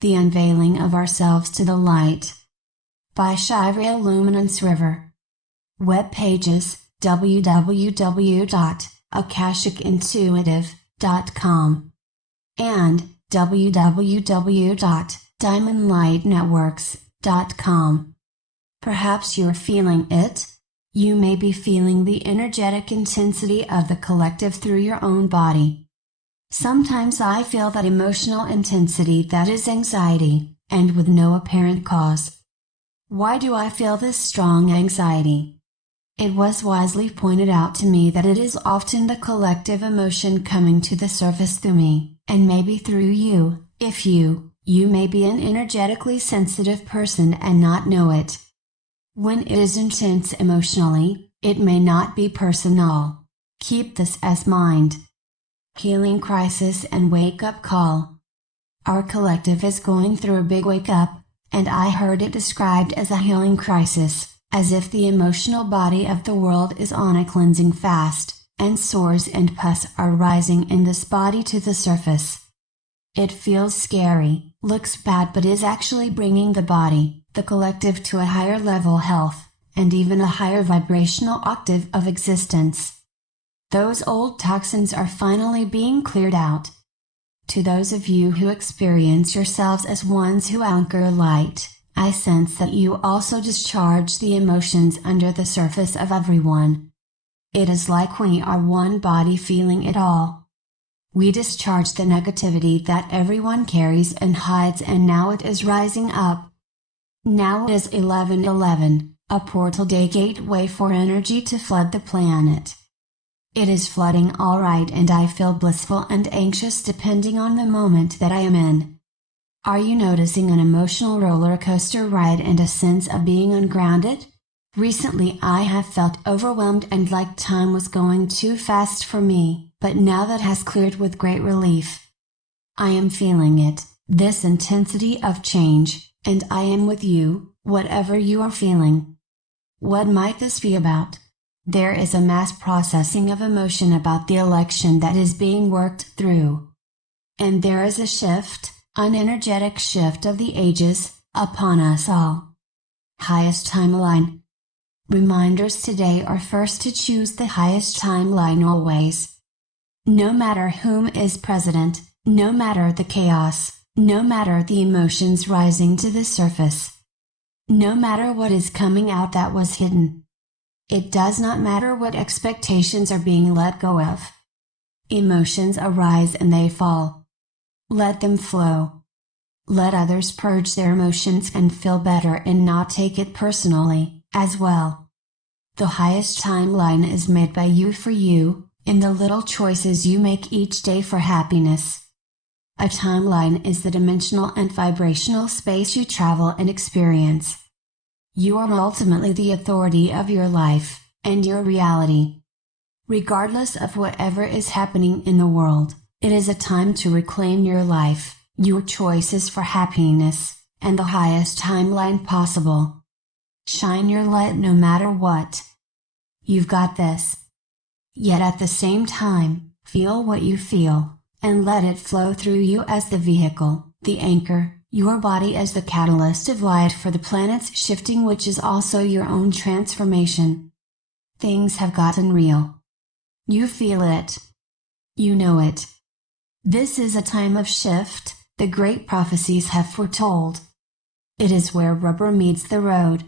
The Unveiling of Ourselves to the Light. By Shivrael Luminance River. Web pages, www.akashicintuitive.com and www.diamondlightnetworks.com. Perhaps you're feeling it. You may be feeling the energetic intensity of the collective through your own body. Sometimes I feel that emotional intensity that is anxiety, and with no apparent cause. Why do I feel this strong anxiety? It was wisely pointed out to me that it is often the collective emotion coming to the surface through me, and maybe through you, if you may be an energetically sensitive person and not know it. When it is intense emotionally, it may not be personal. Keep this as mind. Healing crisis and wake-up call. Our collective is going through a big wake-up, and I heard it described as a healing crisis, as if the emotional body of the world is on a cleansing fast, and sores and pus are rising in this body to the surface. It feels scary, looks bad, but is actually bringing the body, the collective, to a higher level health, and even a higher vibrational octave of existence. Those old toxins are finally being cleared out. To those of you who experience yourselves as ones who anchor light, I sense that you also discharge the emotions under the surface of everyone. It is like we are one body feeling it all. We discharge the negativity that everyone carries and hides, and now it is rising up. Now it is 11/11, a portal day gateway for energy to flood the planet. It is flooding all right, and I feel blissful and anxious depending on the moment that I am in. Are you noticing an emotional roller coaster ride and a sense of being ungrounded? Recently I have felt overwhelmed and like time was going too fast for me, but now that has cleared with great relief. I am feeling it, this intensity of change, and I am with you, whatever you are feeling. What might this be about? There is a mass processing of emotion about the election that is being worked through. And there is a shift, an energetic shift of the ages, upon us all. Highest timeline. Reminders today are first to choose the highest timeline always. No matter whom is president, no matter the chaos, no matter the emotions rising to the surface, no matter what is coming out that was hidden. It does not matter what expectations are being let go of. Emotions arise and they fall. Let them flow. Let others purge their emotions and feel better and not take it personally, as well. The highest timeline is made by you for you, in the little choices you make each day for happiness. A timeline is the dimensional and vibrational space you travel and experience. You are ultimately the authority of your life, and your reality. Regardless of whatever is happening in the world, it is a time to reclaim your life, your choices for happiness, and the highest timeline possible. Shine your light no matter what. You've got this. Yet at the same time, feel what you feel, and let it flow through you as the vehicle, the anchor. Your body as the catalyst of light for the planet's shifting, which is also your own transformation. Things have gotten real. You feel it. You know it. This is a time of shift, the great prophecies have foretold. It is where rubber meets the road.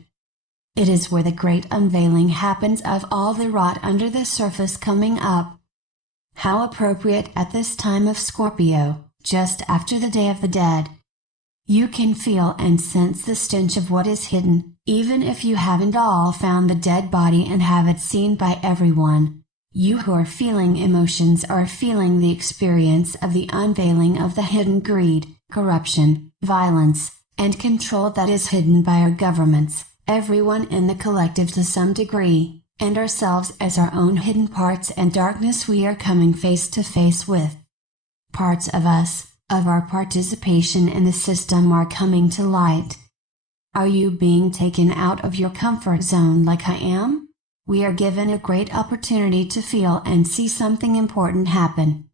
It is where the great unveiling happens of all the rot under the surface coming up. How appropriate at this time of Scorpio, just after the Day of the Dead. You can feel and sense the stench of what is hidden, even if you haven't all found the dead body and have it seen by everyone. You who are feeling emotions are feeling the experience of the unveiling of the hidden greed, corruption, violence, and control that is hidden by our governments, everyone in the collective to some degree, and ourselves as our own hidden parts and darkness we are coming face to face with. Parts of us, of our participation in the system, are coming to light. Are you being taken out of your comfort zone like I am? We are given a great opportunity to feel and see something important happen.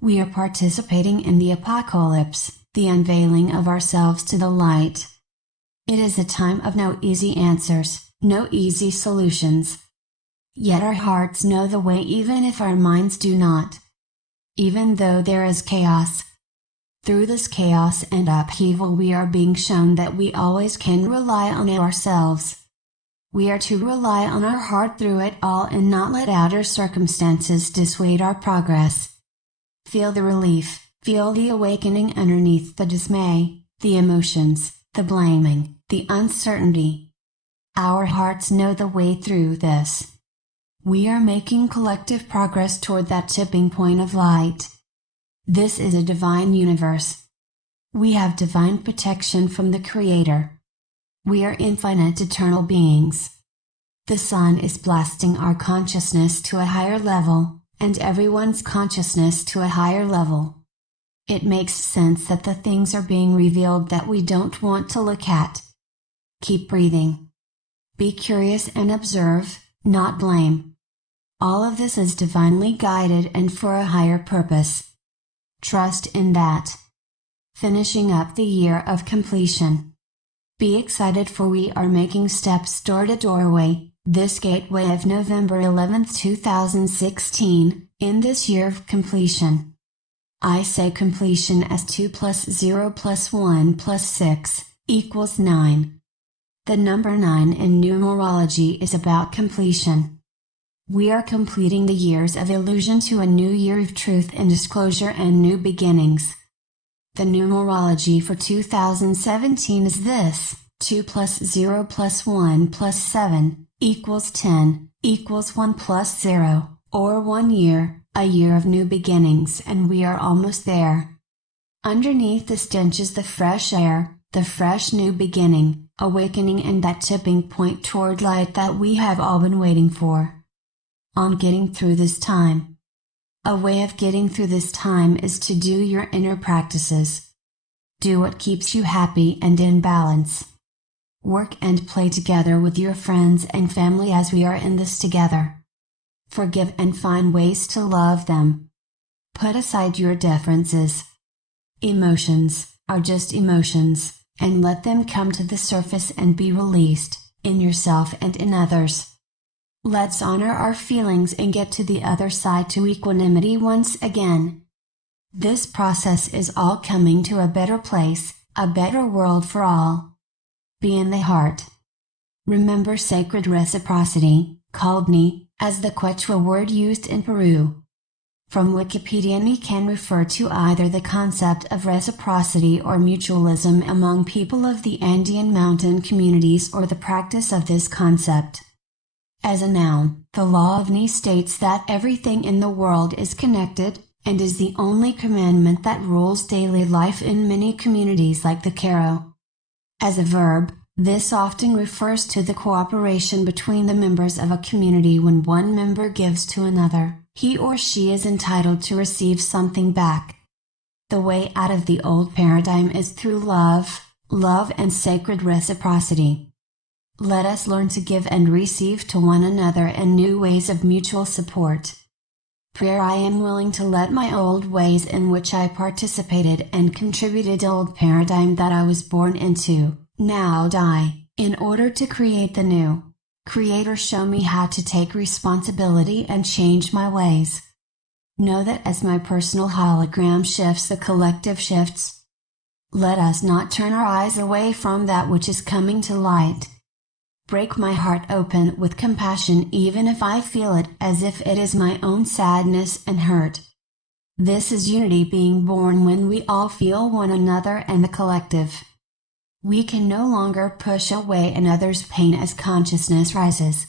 We are participating in the apocalypse, the unveiling of ourselves to the light. It is a time of no easy answers, no easy solutions. Yet our hearts know the way even if our minds do not. Even though there is chaos. Through this chaos and upheaval we are being shown that we always can rely on ourselves. We are to rely on our heart through it all and not let outer circumstances dissuade our progress. Feel the relief, feel the awakening underneath the dismay, the emotions, the blaming, the uncertainty. Our hearts know the way through this. We are making collective progress toward that tipping point of light. This is a divine universe. We have divine protection from the Creator. We are infinite eternal beings. The sun is blasting our consciousness to a higher level, and everyone's consciousness to a higher level. It makes sense that the things are being revealed that we don't want to look at. Keep breathing. Be curious and observe, not blame. All of this is divinely guided and for a higher purpose. Trust in that. Finishing up the year of completion. Be excited for we are making steps toward a doorway, this gateway of November 11, 2016, in this year of completion. I say completion as 2 plus 0 plus 1 plus 6 equals 9. The number 9 in numerology is about completion. We are completing the years of illusion to a new year of truth and disclosure and new beginnings. The numerology for 2017 is this: 2 plus 0 plus 1 plus 7 equals 10, equals 1 plus 0, or 1 year, a year of new beginnings, and we are almost there. Underneath the stench is the fresh air, the fresh new beginning, awakening, and that tipping point toward light that we have all been waiting for. On getting through this time. A way of getting through this time is to do your inner practices. Do what keeps you happy and in balance. Work and play together with your friends and family as we are in this together. Forgive and find ways to love them. Put aside your differences. Emotions are just emotions, and let them come to the surface and be released, in yourself and in others. Let's honor our feelings and get to the other side to equanimity once again. This process is all coming to a better place, a better world for all. Be in the heart. Remember sacred reciprocity, called ni, as the Quechua word used in Peru. From Wikipedia, ni can refer to either the concept of reciprocity or mutualism among people of the Andean mountain communities or the practice of this concept. As a noun, the law of ni states that everything in the world is connected, and is the only commandment that rules daily life in many communities like the Karo. As a verb, this often refers to the cooperation between the members of a community. When one member gives to another, he or she is entitled to receive something back. The way out of the old paradigm is through love and sacred reciprocity. Let us learn to give and receive to one another in new ways of mutual support. Prayer: I am willing to let my old ways in which I participated and contributed old paradigm that I was born into, now die, in order to create the new. Creator, show me how to take responsibility and change my ways. Know that as my personal hologram shifts, the collective shifts. Let us not turn our eyes away from that which is coming to light. Break my heart open with compassion even if I feel it as if it is my own sadness and hurt. This is unity being born when we all feel one another and the collective. We can no longer push away another's pain as consciousness rises.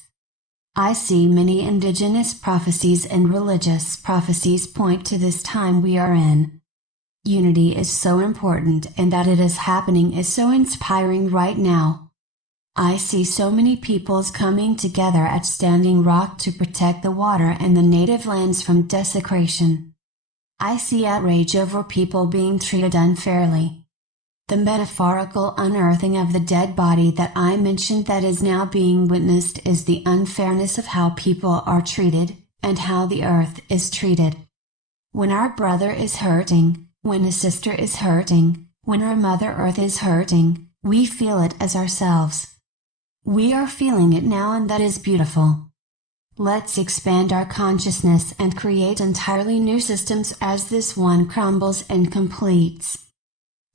I see many indigenous prophecies and religious prophecies point to this time we are in. Unity is so important, and that it is happening is so inspiring right now. I see so many peoples coming together at Standing Rock to protect the water and the native lands from desecration. I see outrage over people being treated unfairly. The metaphorical unearthing of the dead body that I mentioned that is now being witnessed is the unfairness of how people are treated, and how the earth is treated. When our brother is hurting, when a sister is hurting, When our Mother Earth is hurting, we feel it as ourselves. We are feeling it now, and that is beautiful. Let's expand our consciousness and create entirely new systems as this one crumbles and completes.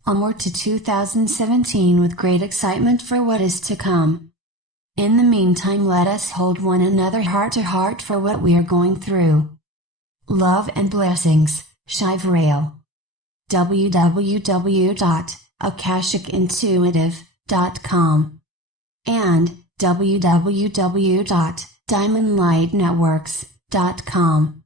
Onward to 2017 with great excitement for what is to come. In the meantime, let us hold one another heart to heart for what we are going through. Love and blessings, Shivrael. www.akashicintuitive.com and www.diamondlightnetworks.com.